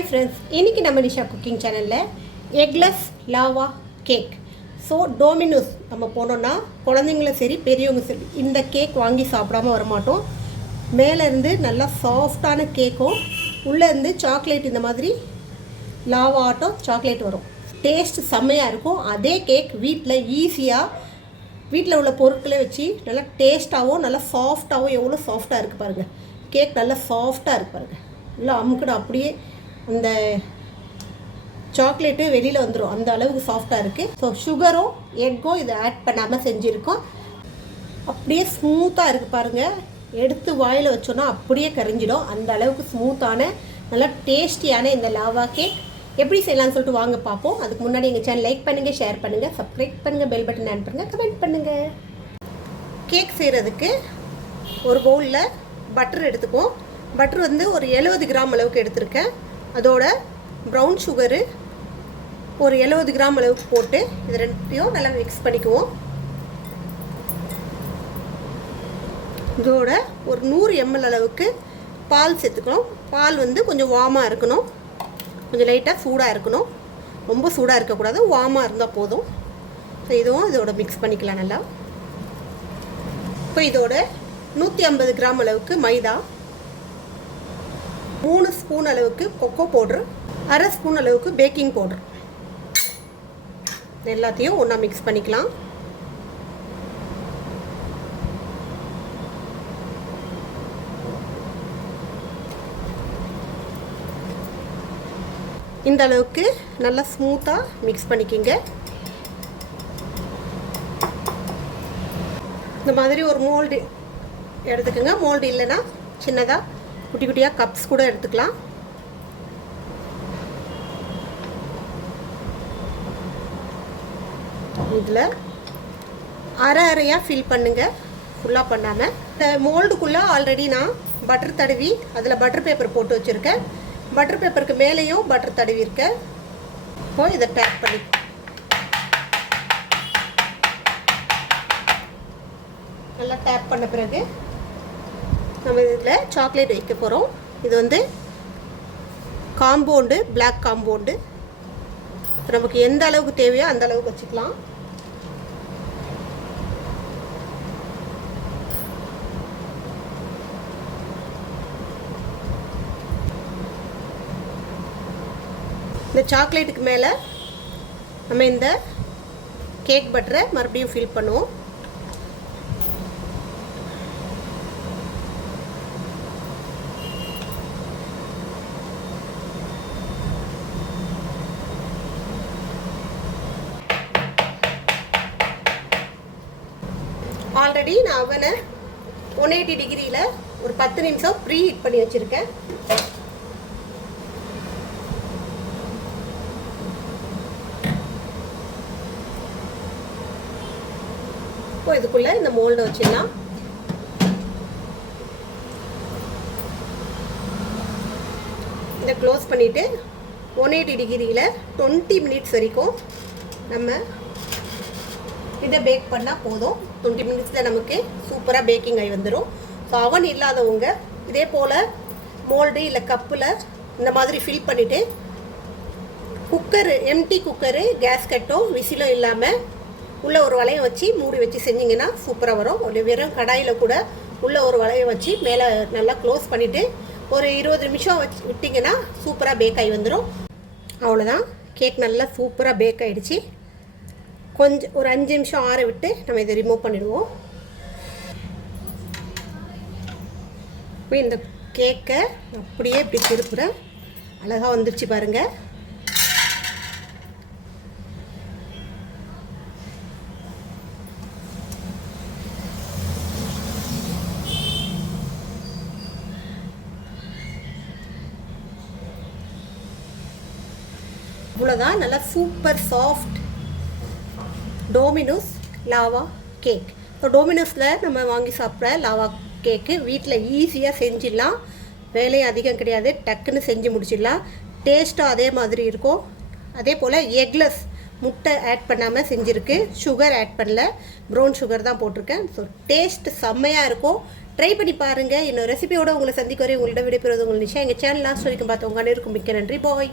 Hi friends, இன்றைக்கி நம்ம Nisha cooking சேனலில் eggless lava cake. So Domino's நம்ம போனோன்னா குழந்தைங்களும் சரி பெரியவங்க சரி இந்த கேக் வாங்கி சாப்பிடாமல் வரமாட்டோம். மேலேருந்து நல்லா சாஃப்டான கேக்கும் உள்ளேருந்து சாக்லேட் இந்த மாதிரி லாவா ஆட்டம் சாக்லேட் வரும். டேஸ்ட் செம்மையாக இருக்கும். அதே கேக் வீட்டில் உள்ள பொருட்களை வச்சு நல்லா டேஸ்ட்டாகவும் நல்லா சாஃப்டாகவும் எவ்வளோ சாஃப்டாக இருக்குது பாருங்கள். கேக் நல்லா சாஃப்டாக இருக்குது பாருங்கள். நல்லா அமுக்கிட அப்படியே அந்த சாக்லேட்டு வெளியில் வந்துடும், அந்த அளவுக்கு சாஃப்டாக இருக்குது. ஸோ சுகரும் எக்கும் இதை ஆட் பண்ணாமல் செஞ்சுருக்கோம். அப்படியே ஸ்மூத்தாக இருக்குது பாருங்கள். எடுத்து வாயில் வச்சோன்னா அப்படியே கரைஞ்சிடும், அந்த அளவுக்கு ஸ்மூத்தான நல்லா டேஸ்டியான இந்த லாவா கேக் எப்படி செய்யலாம்னு சொல்லிட்டு வாங்க பார்ப்போம். அதுக்கு முன்னாடி எங்கள் சேனல் லைக் பண்ணுங்கள், ஷேர் பண்ணுங்கள், சப்ஸ்கிரைப் பண்ணுங்கள், பெல் பட்டன் ஆன் பண்ணுங்கள், கமெண்ட் பண்ணுங்கள். கேக் செய்கிறதுக்கு ஒரு பவுலில் பட்டர் எடுத்துக்குவோம். பட்டர் வந்து ஒரு 70 கிராம் அளவுக்கு எடுத்திருக்கேன். அதோட ப்ரௌன் சுகரு ஒரு 70 கிராம் அளவுக்கு போட்டு இது ரெண்டையும் நல்லா மிக்ஸ் பண்ணிக்குவோம். இதோட ஒரு 100 ml அளவுக்கு பால் சேர்த்துக்கணும். பால் வந்து கொஞ்சம் வார்மாக இருக்கணும், கொஞ்சம் லைட்டாக சூடாக இருக்கணும், ரொம்ப சூடாக இருக்கக்கூடாது, வார்மாக இருந்தால் போதும். ஸோ இதுவும் இதோட மிக்ஸ் பண்ணிக்கலாம் நல்லா. இப்போ இதோட 150 கிராம் அளவுக்கு மைதா, 3 ஸ்பூன் அளவுக்கு கொக்கோ பவுட்ரு, 1/2 ஸ்பூன் அளவுக்கு பேக்கிங் பவுட்ரு, எல்லாத்தையும் ஒன்றா மிக்ஸ் பண்ணிக்கலாம். இந்த அளவுக்கு நல்லா ஸ்மூத்தாக மிக்ஸ் பண்ணிக்கிங்க. இந்த மாதிரி ஒரு மோல்டு எடுத்துக்கோங்க. மோல்டு இல்லைன்னா சின்னதாக குட்டி குட்டியாக கப்ஸ் கூட எடுத்துக்கலாம். இதில் அரையாக ஃபில் பண்ணுங்கள், ஃபுல்லாக பண்ணாமல். இந்த மோல்டுக்குள்ளே ஆல்ரெடி நான் பட்டர் தடவி அதில் பட்டர் பேப்பர் போட்டு வச்சுருக்கேன். பட்டர் பேப்பருக்கு மேலேயும் பட்டர் தடவி இருக்கேன். இப்போ இதை டேப் பண்ணி நல்லா டேப் பண்ண பிறகு நம்ம இதில் சாக்லேட் வைக்க போகிறோம். இது வந்து காம்பவுண்டு, பிளாக் காம்பவுண்டு. நமக்கு எந்த அளவுக்கு தேவையோ அந்த அளவுக்கு வச்சுக்கலாம். இந்த சாக்லேட்டுக்கு மேலே நம்ம இந்த கேக் பட்டரை மறுபடியும் ஃபில் பண்ணுவோம். ஆல்ரெடி நான் அவனை 180 டிகிரியில் ஒரு 10 நிமிஷம் ப்ரீ ஹீட் பண்ணி வச்சுருக்கேன். இப்போ இதுக்குள்ளே இந்த மோல்டை வச்சிடலாம். இதை க்ளோஸ் பண்ணிவிட்டு 180 டிகிரியில் 20 மினிட்ஸ் வரைக்கும் நம்ம இதை பேக் பண்ணால் போதும். 20 மினிட்ஸில் நமக்கு சூப்பராக பேக்கிங் ஆகி வந்துடும். ஸோ அவன் இல்லாதவங்க இதே போல் மோல்டு இல்லை கப்பில் இந்த மாதிரி ஃபில் பண்ணிவிட்டு குக்கரு, எம்டி குக்கரு, கேஸ்கட்டோ விசிலோ இல்லாமல் உள்ளே ஒரு வளையம் வச்சு மூடி வச்சு செஞ்சிங்கன்னா சூப்பராக வரும். ஒரு வெறும் கடாயில் கூட உள்ளே ஒரு வளையம் வச்சு மேலே நல்லா க்ளோஸ் பண்ணிவிட்டு ஒரு 20 நிமிஷம் வச்சு விட்டிங்கன்னா சூப்பராக பேக் ஆகி வந்துடும். அவ்வளோதான், கேக் நல்லா சூப்பராக பேக் ஆகிடுச்சு. கொஞ்சம் ஒரு 5 நிமிஷம் ஆற விட்டு நம்ம இதை ரிமூவ் பண்ணிடுவோம். இப்போ இந்த கேக்கை அப்படியே இப்படி திருப்புறேன். அழகாக வந்துருச்சு பாருங்கள். இவ்வளோதான், நல்லா super soft Domino's lava cake. So டோமினோஸில் நம்ம வாங்கி சாப்பிட்ற லாவா கேக்கு வீட்டில் ஈஸியாக செஞ்சிடலாம். வேலையும் அதிகம் கிடையாது, டக்குன்னு செஞ்சு முடிச்சிடலாம். டேஸ்ட்டும் அதே மாதிரி இருக்கும். அதே போல் எக்லெஸ், முட்டை ஆட் பண்ணாமல் செஞ்சுருக்கு, சுகர் ஆட் பண்ணல, ப்ரௌன் சுகர் தான் போட்டிருக்கேன். ஸோ டேஸ்ட் செம்மையாக இருக்கும். ட்ரை பண்ணி பாருங்கள். இன்னொரு ரெசிபியோட உங்களை சந்திக்க வரை உங்கள்கிட்ட விடைபெறுவது உங்கள் நிச்சயம். எங்கள் சேனல் லாஸ்ட் வரைக்கும் பார்த்தவங்க அனைவருக்கும் மிக்க நன்றி. பாய்.